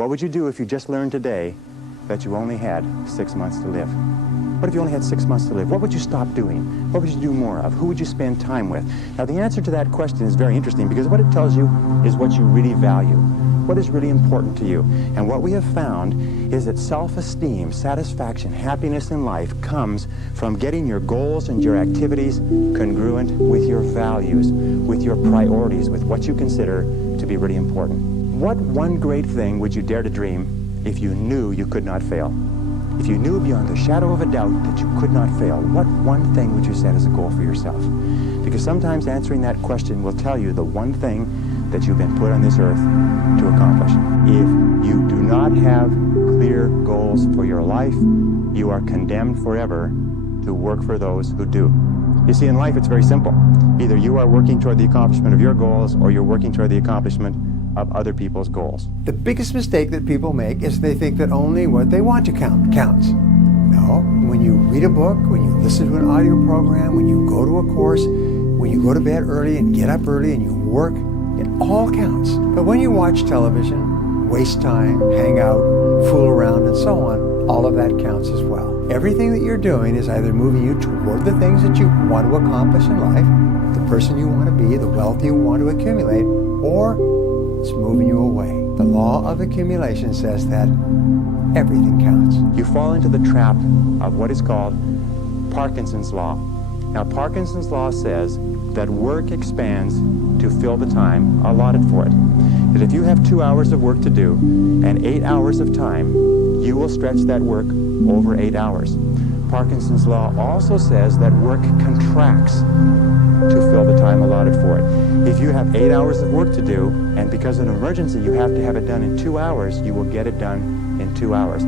What would you do if you just learned today that you only had 6 months to live? What if you only had 6 months to live? What would you stop doing? What would you do more of? Who would you spend time with? Now, the answer to that question is very interesting because what it tells you is what you really value, what is really important to you. And what we have found is that self-esteem, satisfaction, happiness in life comes from getting your goals and your activities congruent with your values, with your priorities, with what you consider to be really important. What one great thing would you dare to dream if you knew you could not fail? If you knew beyond the shadow of a doubt that you could not fail, what one thing would you set as a goal for yourself? Because sometimes answering that question will tell you the one thing that you've been put on this earth to accomplish. If you do not have clear goals for your life, you are condemned forever to work for those who do. You see, in life it's very simple. Either you are working toward the accomplishment of your goals or you're working toward the accomplishment of other people's goals. The biggest mistake that people make is they think that only what they want to count counts. No, when you read a book, when you listen to an audio program, when you go to a course, when you go to bed early and get up early and you work, it all counts. But when you watch television, waste time, hang out, fool around, and so on, all of that counts as well. Everything that you're doing is either moving you toward the things that you want to accomplish in life, the person you want to be, the wealth you want to accumulate, or it's moving you away. The law of accumulation says that everything counts. You fall into the trap of what is called Parkinson's law. Now, Parkinson's law says that work expands to fill the time allotted for it. That if you have 2 hours of work to do and 8 hours of time, you will stretch that work over 8 hours. Parkinson's law also says that work contracts to fill the time allotted for it. If you have 8 hours of work to do, and because of an emergency you have to have it done in 2 hours, you will get it done in 2 hours.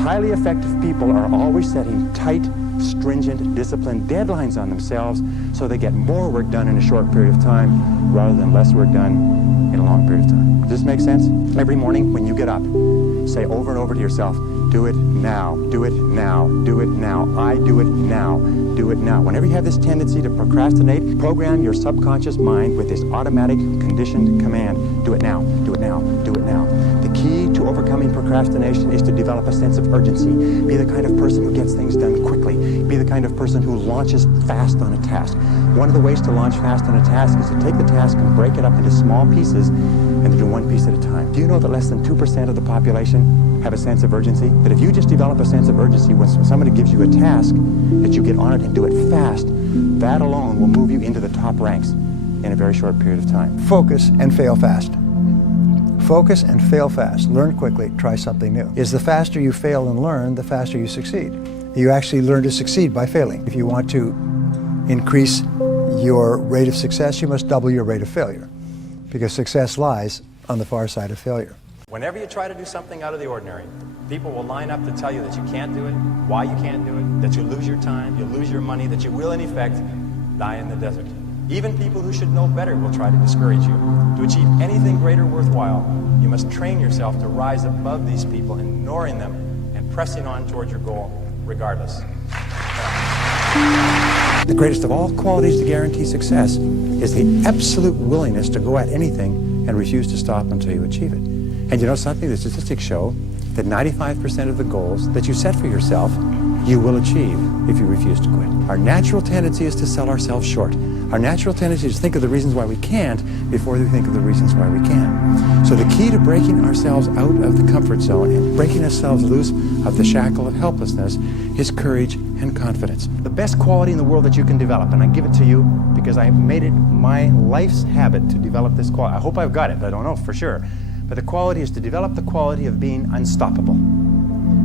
Highly effective people are always setting tight, stringent, disciplined deadlines on themselves so they get more work done in a short period of time rather than less work done in a long period of time. Does this make sense? Every morning when you get up, say over and over to yourself, do it now, do it now, do it now, I do it now, do it now. Whenever you have this tendency to procrastinate, program your subconscious mind with this automatic conditioned command, do it now, do it now, do it now. The key to overcoming procrastination is to develop a sense of urgency. Be the kind of person who gets things done quickly. Be the kind of person who launches fast on a task. One of the ways to launch fast on a task is to take the task and break it up into small pieces and to do one piece at a time. Do you know that less than 2% of the population have a sense of urgency? That if you just develop a sense of urgency when somebody gives you a task, that you get on it and do it fast, that alone will move you into the top ranks in a very short period of time. Focus and fail fast. Focus and fail fast. Learn quickly, try something new. Is the faster you fail and learn, the faster you succeed. You actually learn to succeed by failing. If you want to increase your rate of success, you must double your rate of failure, because success lies on the far side of failure. Whenever you try to do something out of the ordinary, people will line up to tell you that you can't do it, why you can't do it, that you lose your time, you lose your money, that you will in effect die in the desert. Even people who should know better will try to discourage you. To achieve anything great or worthwhile, you must train yourself to rise above these people, ignoring them and pressing on toward your goal regardless. The greatest of all qualities to guarantee success is the absolute willingness to go at anything and refuse to stop until you achieve it. And you know something? The statistics show that 95% of the goals that you set for yourself, you will achieve if you refuse to quit. Our natural tendency is to sell ourselves short. Our natural tendency is to think of the reasons why we can't before we think of the reasons why we can. So the key to breaking ourselves out of the comfort zone and breaking ourselves loose of the shackle of helplessness is courage and confidence. The best quality in the world that you can develop, and I give it to you because I made it my life's habit to develop this quality. I hope I've got it, I don't know for sure. But the quality is to develop the quality of being unstoppable.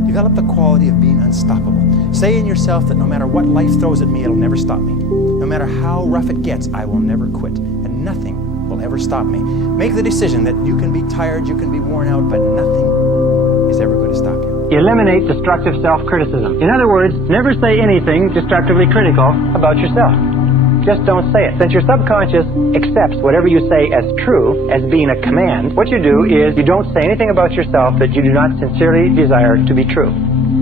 Develop the quality of being unstoppable. Say in yourself that no matter what life throws at me, it'll never stop me. No matter how rough it gets, I will never quit. And nothing will ever stop me. Make the decision that you can be tired, you can be worn out, but nothing is ever going to stop you. Eliminate destructive self-criticism. In other words, never say anything destructively critical about yourself. Just don't say it. Since your subconscious accepts whatever you say as true, as being a command, what you do is you don't say anything about yourself that you do not sincerely desire to be true.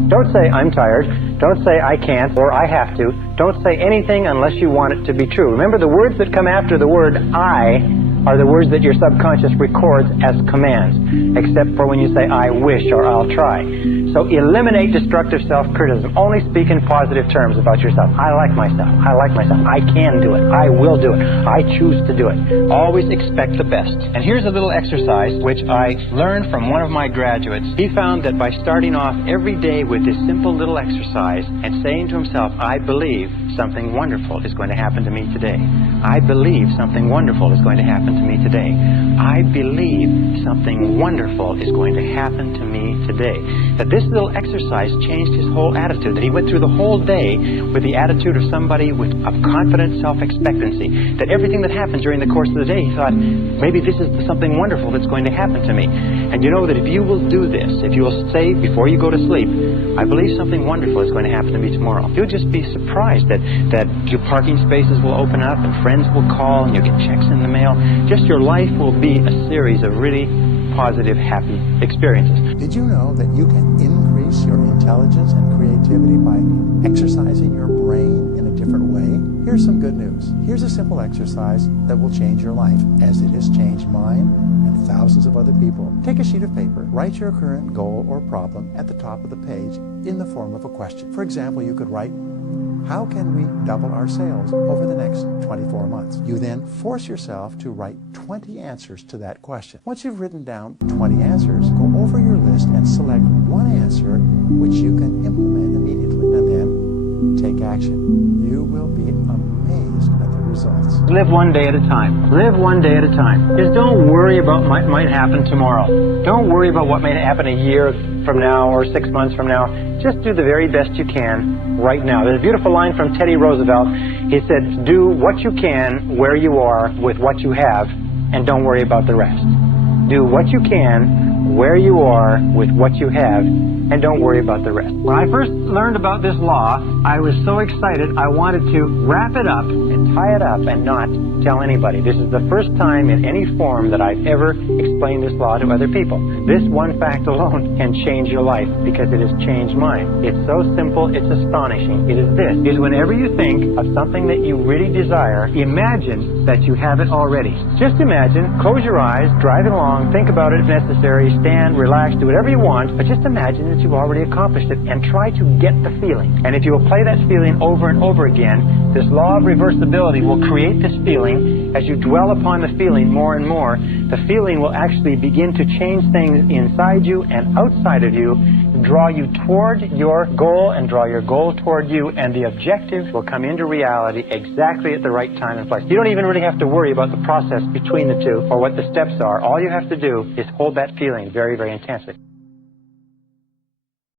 Don't say, I'm tired. Don't say, I can't or I have to. Don't say anything unless you want it to be true. Remember, the words that come after the word I are the words that your subconscious records as commands, except for when you say, I wish or I'll try. So eliminate destructive self-criticism. Only speak in positive terms about yourself. I like myself. I like myself. I can do it. I will do it. I choose to do it. Always expect the best. And here's a little exercise which I learned from one of my graduates. He found that by starting off every day with this simple little exercise and saying to himself, I believe something wonderful is going to happen to me today. I believe something wonderful is going to happen to me today. I believe something wonderful is going to happen to me today. That this little exercise changed his whole attitude. That he went through the whole day with the attitude of somebody with a confident self-expectancy. That everything that happened during the course of the day, he thought, maybe this is something wonderful that's going to happen to me. And you know that if you will do this, if you will say before you go to sleep, I believe something wonderful is going to happen to me tomorrow, you'll just be surprised that your parking spaces will open up and friends will call and you'll get checks in the mail. Just your life will be a series of really positive, happy experiences. Did you know that you can increase your intelligence and creativity by exercising your brain in a different way? Here's some good news. Here's a simple exercise that will change your life, as it has changed mine and thousands of other people. Take a sheet of paper, write your current goal or problem at the top of the page in the form of a question. For example, you could write, how can we double our sales over the next 24 months? You then force yourself to write 20 answers to that question. Once you've written down 20 answers, go over your list and select one answer which you can implement immediately, and then take action. You will be amazed at the results. Live one day at a time. Live one day at a time. Just don't worry about what might happen tomorrow. Don't worry about what may happen a year from now or 6 months from now. Just do the very best you can right now. There's a beautiful line from Teddy Roosevelt. He said, do what you can where you are with what you have, and don't worry about the rest. Do what you can where you are with what you have, and don't worry about the rest. When I first learned about this law, I was so excited I wanted to wrap it up and tie it up and not tell anybody. This is the first time in any form that I've ever explained this law to other people. This one fact alone can change your life because it has changed mine. It's so simple, it's astonishing. It is this, is whenever you think of something that you really desire, imagine that you have it already. Just imagine, close your eyes, drive along, think about it if necessary, stand, relax, do whatever you want, but just imagine that you've already accomplished it and try to get the feeling. And if you will play that feeling over and over again, this law of reversibility will create this feeling. As you dwell upon the feeling more and more, the feeling will actually begin to change things inside you and outside of you, draw you toward your goal and draw your goal toward you, and the objective will come into reality exactly at the right time and place. You don't even really have to worry about the process between the two or what the steps are. All you have to do is hold that feeling very, very intensely.